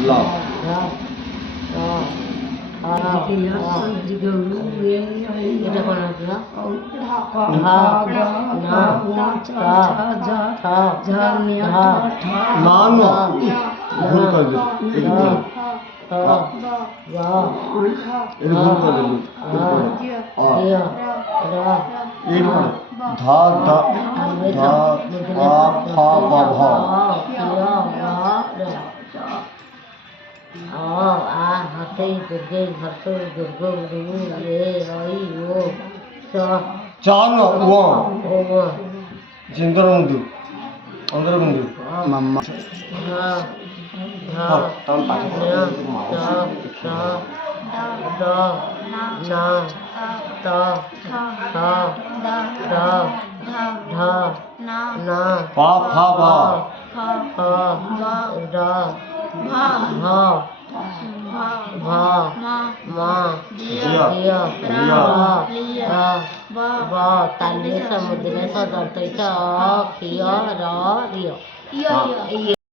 ल এটা কোন হলো না না ভুল করে দিল এটা ভুল করে দিল ধা ধা ধা ফা ফা বা ভা হাতে দুর্গে ঘট দুর্গ দুর্গু রে রই ও চাল ও ও জিন্দর বন্ধু অন্দর বন্ধু মাম্মা তখন পাশে পা ফা বা ताल्ले समुद्र सदर्थ ख य र रिय